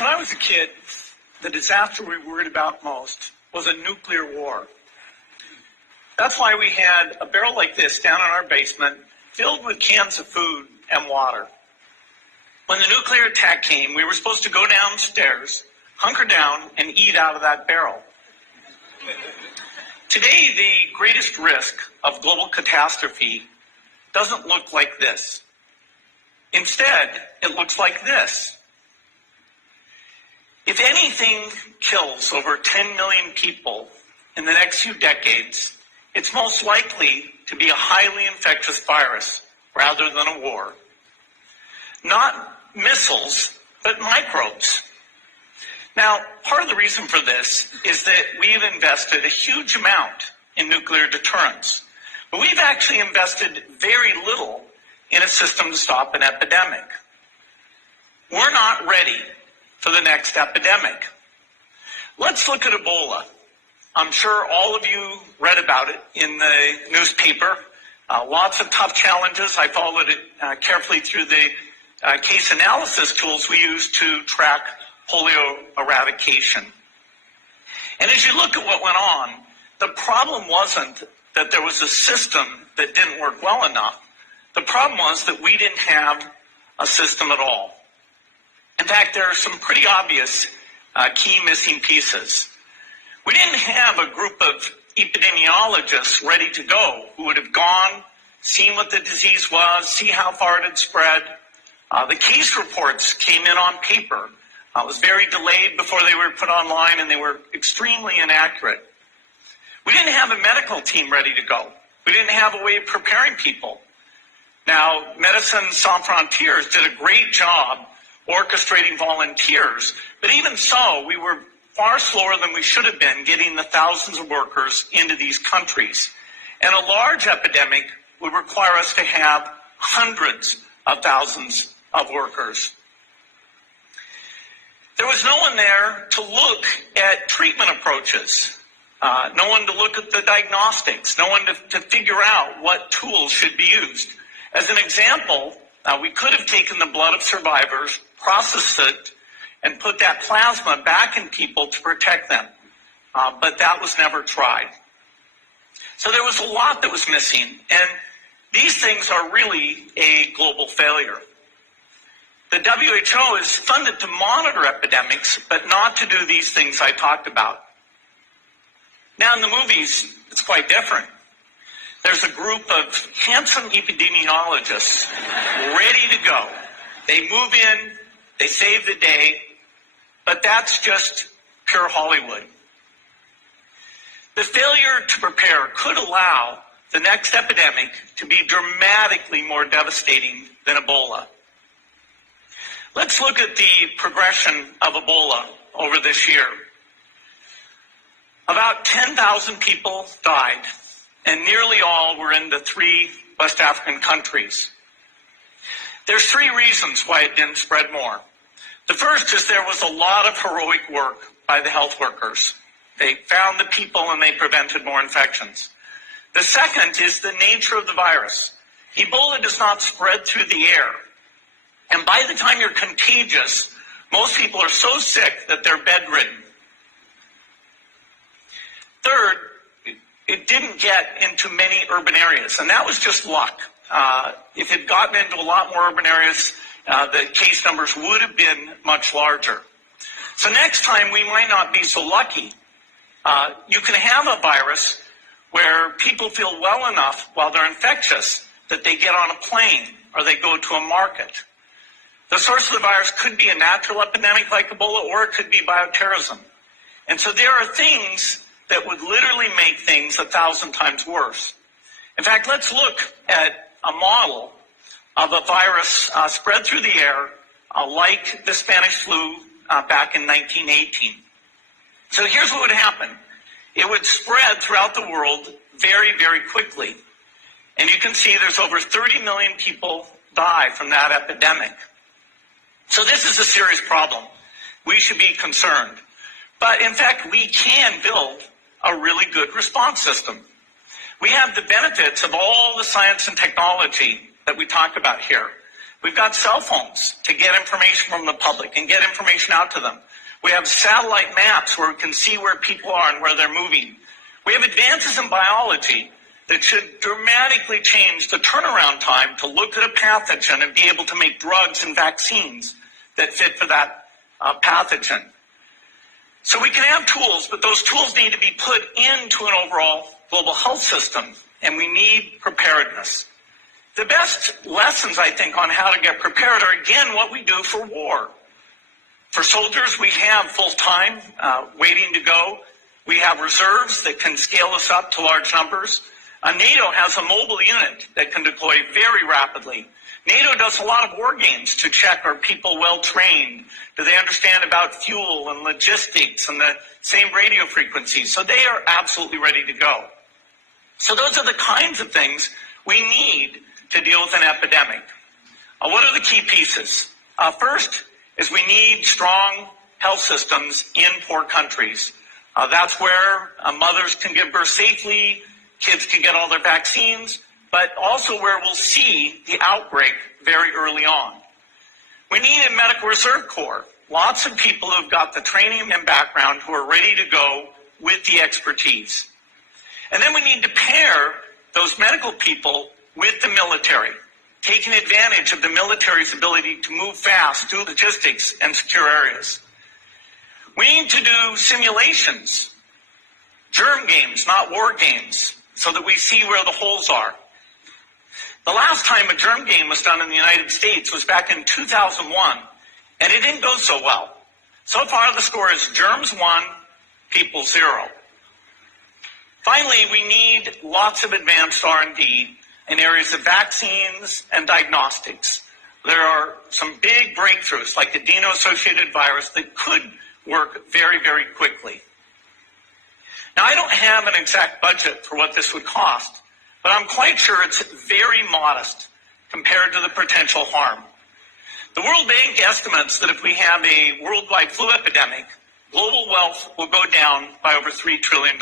When I was a kid, the disaster we worried about most was a nuclear war. That's why we had a barrel like this down in our basement filled with cans of food and water. When the nuclear attack came, we were supposed to go downstairs, hunker down, and eat out of that barrel. Today, the greatest risk of global catastrophe doesn't look like this. Instead, it looks like this. If anything kills over 10 million people in the next few decades, it's most likely to be a highly infectious virus rather than a war. Not missiles, but microbes. Now, part of the reason for this is that we've invested a huge amount in nuclear deterrence, but we've actually invested very little in a system to stop an epidemic. We're not ready for the next epidemic. Let's look at Ebola. I'm sure all of you read about it in the newspaper. Lots of tough challenges. I followed it carefully through the case analysis tools we use to track polio eradication. And as you look at what went on, the problem wasn't that there was a system that didn't work well enough. The problem was that we didn't have a system at all. In fact, there are some pretty obvious key missing pieces. We didn't have a group of epidemiologists ready to go who would have gone, seen what the disease was, see how far it had spread. The case reports came in on paper. It was very delayed before they were put online, and they were extremely inaccurate. We didn't have a medical team ready to go. We didn't have a way of preparing people. Now, Médecins Sans Frontières did a great job orchestrating volunteers, but even so, we were far slower than we should have been getting the thousands of workers into these countries. And a large epidemic would require us to have hundreds of thousands of workers. There was no one there to look at treatment approaches, no one to look at the diagnostics, no one to figure out what tools should be used. As an example, we could have taken the blood of survivors, processed it, and put that plasma back in people to protect them. But that was never tried. So there was a lot that was missing, and these things are really a global failure. The WHO is funded to monitor epidemics, but not to do these things I talked about. Now in the movies, it's quite different. There's a group of handsome epidemiologists ready to go. They move in, they save the day, but that's just pure Hollywood. The failure to prepare could allow the next epidemic to be dramatically more devastating than Ebola. Let's look at the progression of Ebola over this year. About 10,000 people died, and nearly all were in the 3 West African countries. There's 3 reasons why it didn't spread more. The first is there was a lot of heroic work by the health workers. They found the people and they prevented more infections. The second is the nature of the virus. Ebola does not spread through the air. And by the time you're contagious, most people are so sick that they're bedridden. Third, it didn't get into many urban areas, and that was just luck. If it had gotten into a lot more urban areas, the case numbers would have been much larger. So next time, we might not be so lucky. You can have a virus where people feel well enough while they're infectious that they get on a plane or they go to a market. The source of the virus could be a natural epidemic like Ebola, or it could be bioterrorism. And so there are things that would literally make things 1,000 times worse. In fact, let's look at a model of a virus spread through the air like the Spanish flu back in 1918. So here's what would happen. It would spread throughout the world very, very quickly. And you can see there's over 30 million people die from that epidemic. So this is a serious problem. We should be concerned. But in fact, we can build a really good response system. We have the benefits of all the science and technology that we talk about here. We've got cell phones to get information from the public and get information out to them. We have satellite maps where we can see where people are and where they're moving. We have advances in biology that should dramatically change the turnaround time to look at a pathogen and be able to make drugs and vaccines that fit for that pathogen. So we can have tools, but those tools need to be put into an overall global health system, and we need preparedness. The best lessons, I think, on how to get prepared are, again, what we do for war. For soldiers, we have full-time waiting to go. We have reserves that can scale us up to large numbers. NATO has a mobile unit that can deploy very rapidly. NATO does a lot of war games to check, are people well trained? Do they understand about fuel and logistics and the same radio frequencies? So they are absolutely ready to go. So those are the kinds of things we need to deal with an epidemic. What are the key pieces? First is we need strong health systems in poor countries. That's where mothers can give birth safely, kids can get all their vaccines, but also where we'll see the outbreak very early on. We need a medical reserve corps. Lots of people who've got the training and background who are ready to go with the expertise. And then we need to pair those medical people with the military, taking advantage of the military's ability to move fast, do logistics, and secure areas. We need to do simulations, germ games, not war games, so that we see where the holes are. The last time a germ game was done in the United States was back in 2001, and it didn't go so well. So far, the score is germs 1, people 0. Finally, we need lots of advanced R&D in areas of vaccines and diagnostics. There are some big breakthroughs, like the adeno-associated virus, that could work very, very quickly. Now, I don't have an exact budget for what this would cost, but I'm quite sure it's very modest compared to the potential harm. The World Bank estimates that if we have a worldwide flu epidemic, global wealth will go down by over $3 trillion,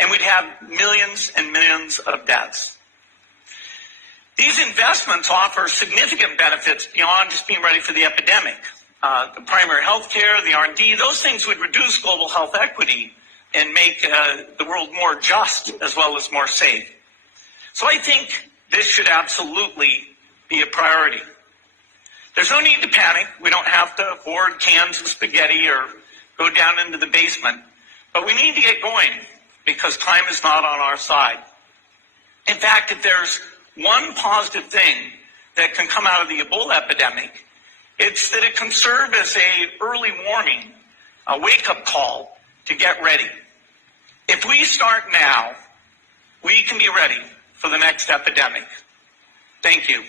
and we'd have millions and millions of deaths. These investments offer significant benefits beyond just being ready for the epidemic. The primary health care, the R&D, those things would reduce global health equity and make the world more just as well as more safe. So I think this should absolutely be a priority. There's no need to panic. We don't have to hoard cans of spaghetti or go down into the basement. But we need to get going because time is not on our side. In fact, if there's one positive thing that can come out of the Ebola epidemic, it's that it can serve as an early warning, a wake-up call to get ready. If we start now, we can be ready for the next epidemic. Thank you.